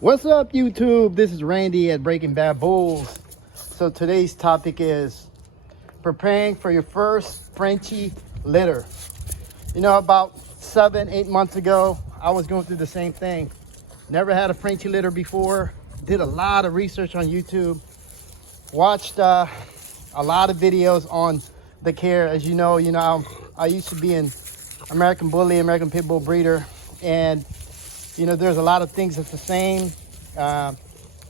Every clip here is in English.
What's up, YouTube? This is Randy at Breaking Bad Bulls. So today's topic is preparing for your first Frenchie litter. You know, about 7-8 months ago, I was going through the same thing. Never had a Frenchie litter before. Did a lot of research on YouTube. Watched a lot of videos on the care. As you know, I used to be an American Bully, American Pit Bull breeder, and there's a lot of things that's the same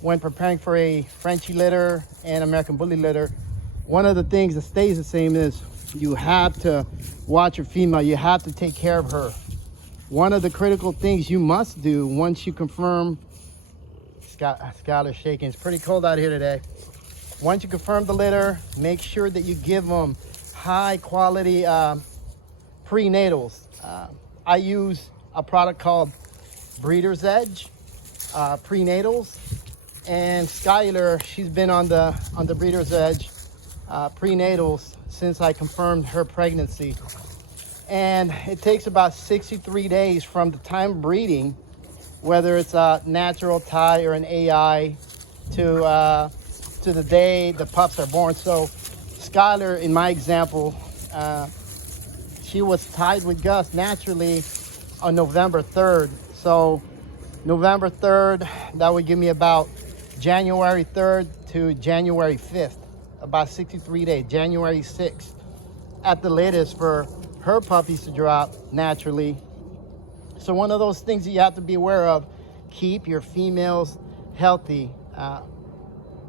when preparing for a Frenchie litter and American Bully litter. One of the things that stays the same is you have to watch your female. You have to take care of her. One of the critical things you must do once you confirm, Skylar's shaking, it's pretty cold out here today. Once you confirm the litter, make sure that you give them high quality prenatals. I use a product called Breeder's Edge prenatals, and Skylar, she's been on the Breeder's Edge prenatals since I confirmed her pregnancy, and it takes about 63 days from the time of breeding, whether it's a natural tie or an AI, to the day the pups are born. So Skylar, in my example, she was tied with Gus naturally on November 3rd. So November 3rd, that would give me about January 3rd to January 5th, about 63 days, January 6th at the latest for her puppies to drop naturally. So one of those things that you have to be aware of, keep your females healthy.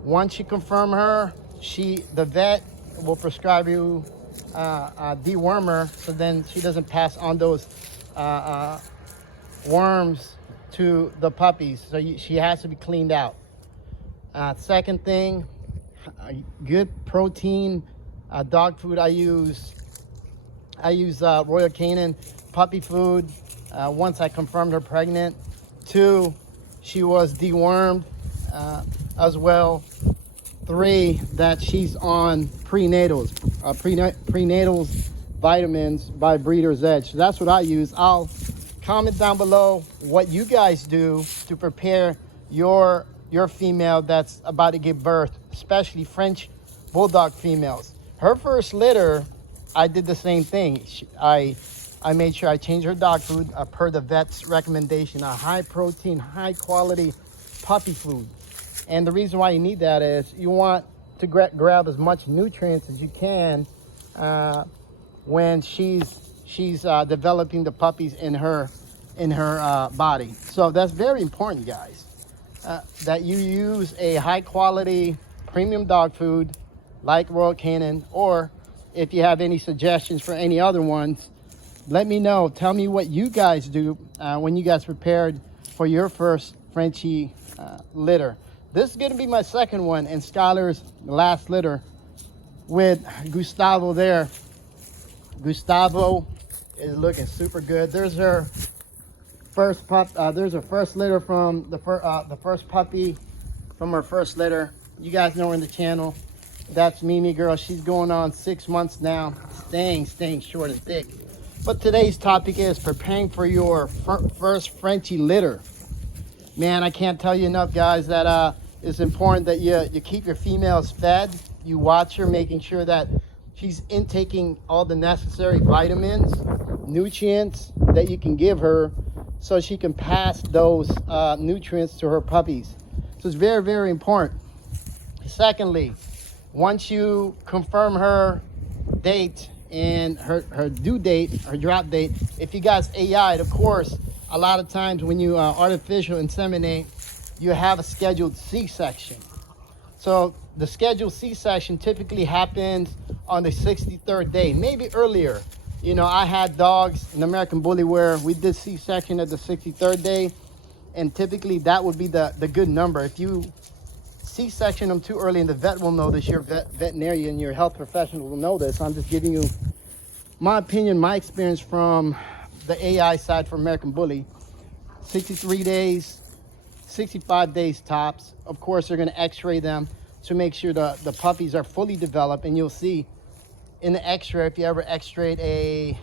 Once you confirm her, the vet will prescribe you a dewormer, so then she doesn't pass on those worms to the puppies. So she has to be cleaned out. Second thing, good protein dog food. I use Royal Canin puppy food once I confirmed her pregnant. 2, she was dewormed as well. 3, that she's on prenatals, prenatals vitamins by Breeder's Edge. So that's what I use. I'll comment down below what you guys do to prepare your female that's about to give birth, especially French Bulldog females. Her first litter, I did the same thing. I made sure I changed her dog food per the vet's recommendation, a high protein, high quality puppy food. And the reason why you need that is you want to grab as much nutrients as you can when she's developing the puppies in her body. So that's very important, guys, that you use a high quality premium dog food like Royal Canin, or if you have any suggestions for any other ones, let me know. Tell me what you guys do when you guys prepared for your first Frenchie litter. This is going to be my second one, and Skylar's last litter with Gustavo there. Gustavo is looking super good. There's her first pup. There's her first litter from the first puppy from her first litter. You guys know her in the channel. That's Mimi girl. She's going on 6 months now, staying short and thick. But today's topic is preparing for your first Frenchie litter. Man, I can't tell you enough, guys, that it's important that you keep your females fed. You watch her, making sure that she's intaking all the necessary vitamins, nutrients that you can give her, so she can pass those nutrients to her puppies. So it's very, very important. Secondly, once you confirm her date and her due date, her drop date, if you guys AI'd, of course, a lot of times when you artificial inseminate, you have a scheduled C-section. So the scheduled C-section typically happens on the 63rd day, maybe earlier. I had dogs in American Bully where we did C-section at the 63rd day, and typically that would be the good number. If you C-section them too early, and the vet will know this, your veterinarian and your health professional will know this. I'm just giving you my opinion, my experience from the AI side for American Bully. 63 days, 65 days tops. Of course, they're going to x-ray them to make sure the puppies are fully developed. And you'll see in the x-ray, if you ever x-rayed a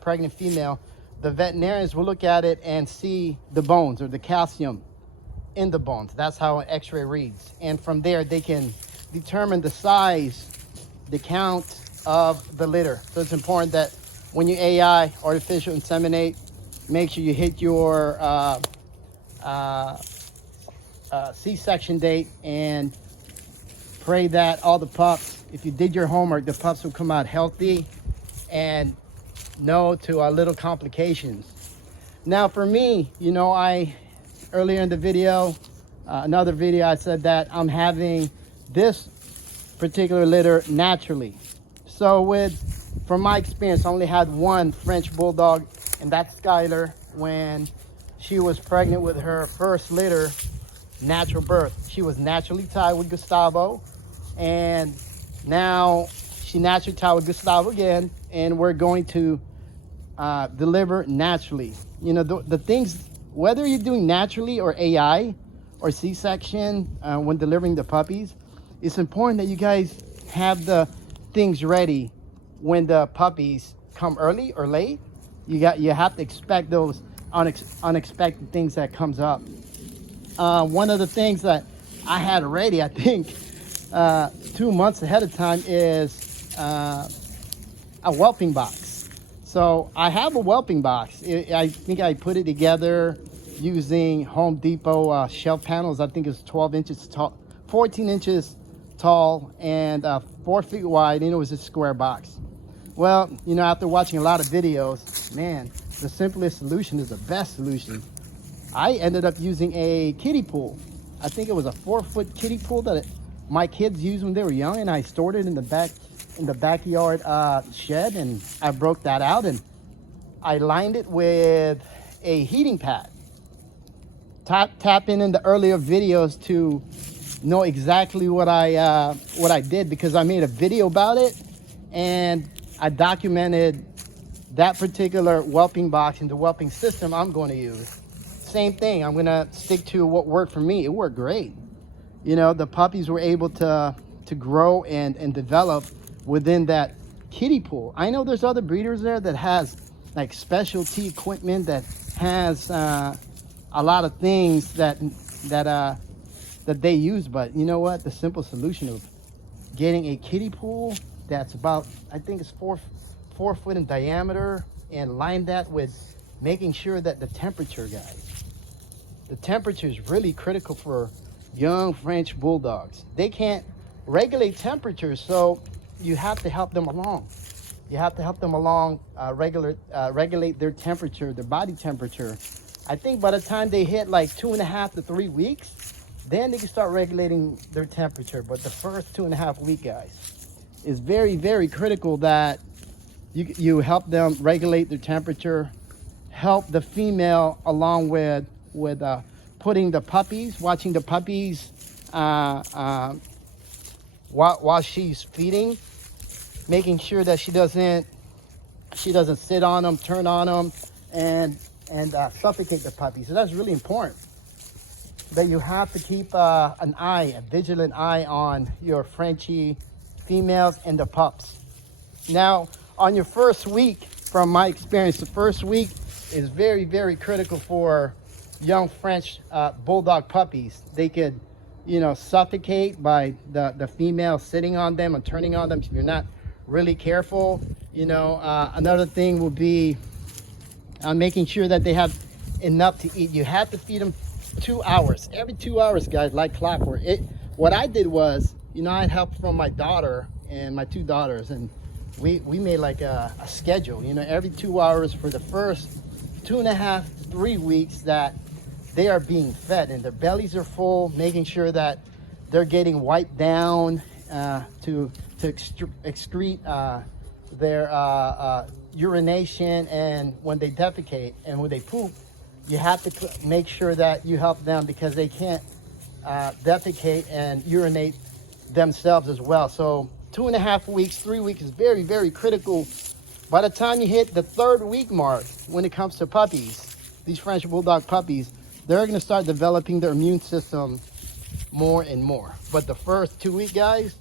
pregnant female, the veterinarians will look at it and see the bones or the calcium in the bones. That's how an x-ray reads. And from there, they can determine the size, the count of the litter. So it's important that when you AI, artificial inseminate, make sure you hit your C-section date and pray that all the pups, if you did your homework, the pups will come out healthy and no to little complications. Now for me, you know, earlier in the video, another video, I said that I'm having this particular litter naturally. So from my experience, I only had one French Bulldog, and that's Skylar, when she was pregnant with her first litter, natural birth. She was naturally tied with Gustavo, and now she naturally tied with Gustavo again, and we're going to deliver naturally. You know, the things, whether you're doing naturally or AI or C-section when delivering the puppies, it's important that you guys have the things ready when the puppies come early or late. You have to expect those unexpected things that comes up. One of the things that I had ready, I think 2 months ahead of time, is a whelping box. So I have a whelping box. I think I put it together using Home Depot shelf panels. I think it's 12 inches tall, 14 inches tall, and 4 feet wide, and it was a square box. Well, you know, after watching a lot of videos, man, the simplest solution is the best solution. I ended up using a kiddie pool. I think it was a 4-foot kiddie pool that my kids used when they were young, and I stored it in the backyard shed, and I broke that out and I lined it with a heating pad. Tap in the earlier videos to know exactly what I did, because I made a video about it and I documented that particular whelping box and the whelping system I'm going to use. Same thing, I'm going to stick to what worked for me. It worked great. You know, the puppies were able to grow and develop within that kiddie pool. I know there's other breeders there that has like specialty equipment that has a lot of things that they use, but you know what? The simple solution of getting a kiddie pool that's about, I think it's four foot in diameter, and line that with making sure that the temperature, guys, the temperature is really critical for young French Bulldogs. They can't regulate temperatures, so you have to help them along. You have to help them along, regulate their temperature, their body temperature. I think by the time they hit like 2.5 to 3 weeks, then they can start regulating their temperature. But the first 2.5 weeks, guys, is very, very critical that you help them regulate their temperature, help the female along with putting the puppies, watching the puppies while she's feeding, making sure that she doesn't sit on them, turn on them, and suffocate the puppies. So that's really important, that you have to keep a vigilant eye on your Frenchie females and the pups. Now, on your first week, from my experience, the first week is very, very critical for young French Bulldog puppies. They could, you know, suffocate by the female sitting on them and turning on them if you're not really careful. You know, another thing will be making sure that they have enough to eat. You have to feed them 2 hours, every 2 hours, guys, like clockwork. What I did was, you know, I had help from my daughter and my 2 daughters, and we made like a schedule, you know, every 2 hours for the first 2.5 to 3 weeks that they are being fed and their bellies are full, making sure that they're getting wiped down to excrete their urination, and when they defecate and when they poop, you have to make sure that you help them, because they can't defecate and urinate themselves as well. So 2.5 weeks, 3 weeks is very, very critical. By the time you hit the 3rd week mark, when it comes to puppies, these French Bulldog puppies, they're going to start developing their immune system more and more. But the first 2 weeks, guys,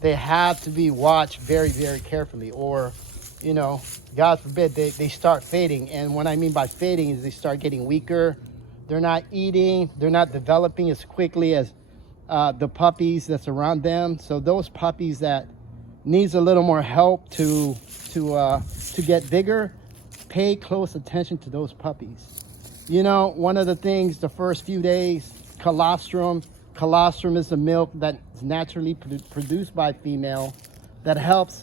they have to be watched very, very carefully, or, you know, God forbid, they start fading. And what I mean by fading is they start getting weaker, They're not eating. They're not developing as quickly as the puppies that's around them. So those puppies that needs a little more help to get bigger, pay close attention to those puppies. You know, one of the things the first few days, colostrum. Colostrum is the milk that's naturally produced by female that helps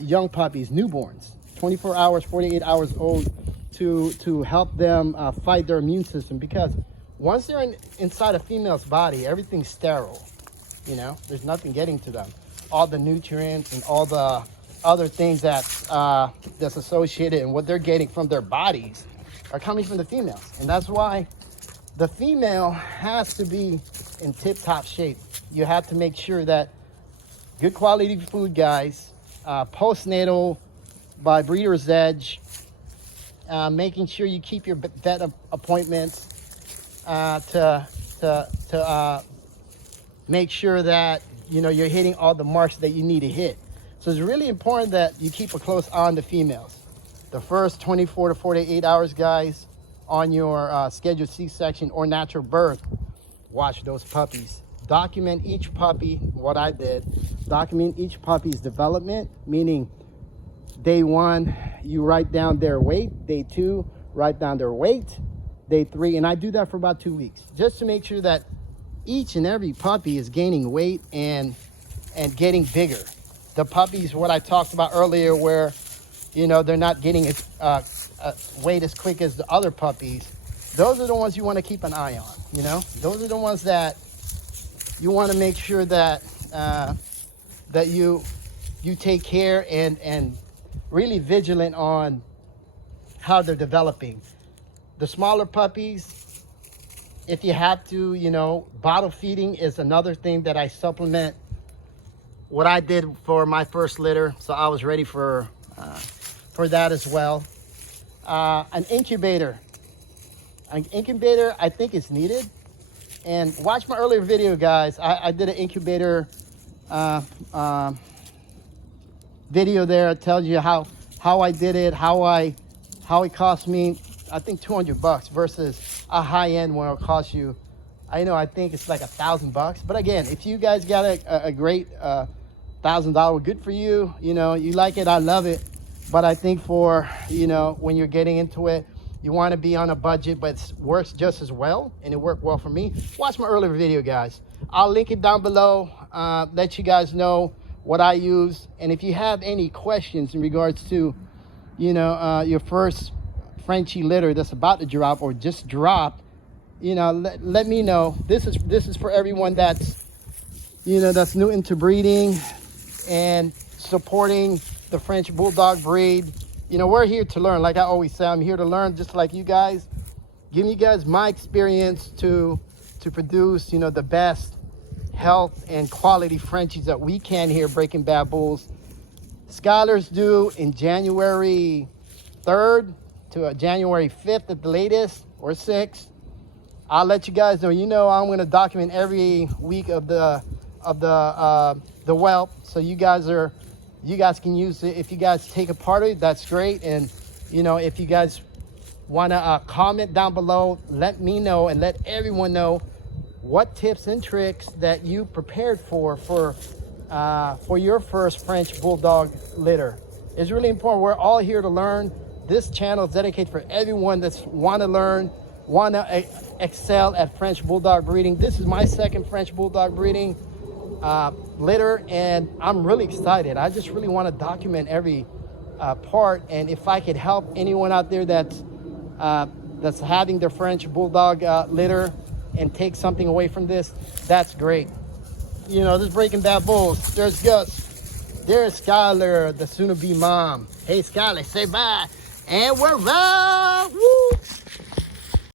young puppies, newborns, 24 hours, 48 hours old, to help them fight their immune system. Because once they're inside a female's body, everything's sterile. You know, there's nothing getting to them. All the nutrients and all the other things that's associated and what they're getting from their bodies are coming from the females. And that's why the female has to be in tip-top shape. You have to make sure that good quality food, guys, postnatal by Breeder's Edge, making sure you keep your vet appointments to make sure that, you know, you're hitting all the marks that you need to hit. So it's really important that you keep a close eye on the females. The first 24 to 48 hours, guys, on your scheduled C-section or natural birth, watch those puppies. Document each puppy, what I did, document each puppy's development, meaning day 1, you write down their weight, day 2, write down their weight, day 3, and I do that for about 2 weeks, just to make sure that each and every puppy is gaining weight and getting bigger. The puppies, what I talked about earlier, where, you know, they're not getting weight as quick as the other puppies, those are the ones you want to keep an eye on. You know, those are the ones that you want to make sure that that you take care and really vigilant on how they're developing. The smaller puppies, if you have to, you know, bottle feeding is another thing that I supplement. What I did for my first litter, so I was ready for that as well. An incubator. An incubator, I think, is needed. And watch my earlier video, guys. I did an incubator video there. It tells you how I did it, how it cost me, I think $200 versus a high-end one will cost you, I think it's like $1,000. But again, if you guys got a great $1,000, good for you. You know, you like it, I love it. But I think for, you know, when you're getting into it, you want to be on a budget, but it works just as well, and it worked well for me. Watch my earlier video, guys. I'll link it down below, let you guys know what I use. And if you have any questions in regards to, you know, your first Frenchie litter that's about to drop or just dropped, you know, let me know. This is for everyone that's, you know, that's new into breeding and supporting the French Bulldog breed. You know, we're here to learn. Like I always say, I'm here to learn just like you guys. Giving you guys my experience to produce, you know, the best health and quality Frenchies that we can here, Breaking Bad Bulls. Skylar's due in January 3rd to January 5th at the latest, or 6th. I'll let you guys know. You know, I'm going to document every week of the whelp, so you guys can use it. If you guys take a part of it, that's great. And, you know, if you guys want to comment down below, let me know and let everyone know what tips and tricks that you prepared for your first French Bulldog litter. It's really important. We're all here to learn. This channel is dedicated for everyone that's want to learn, want to excel at French Bulldog breeding. This is my second French Bulldog breeding litter, and I'm really excited. I just really want to document every part, and if I could help anyone out there that's having their French Bulldog litter and take something away from this, that's great. You know, this Breaking Bad Bulls, there's Gus, there's Skylar, the soon-to-be mom. Hey Skylar, say bye, and we're out. Woo!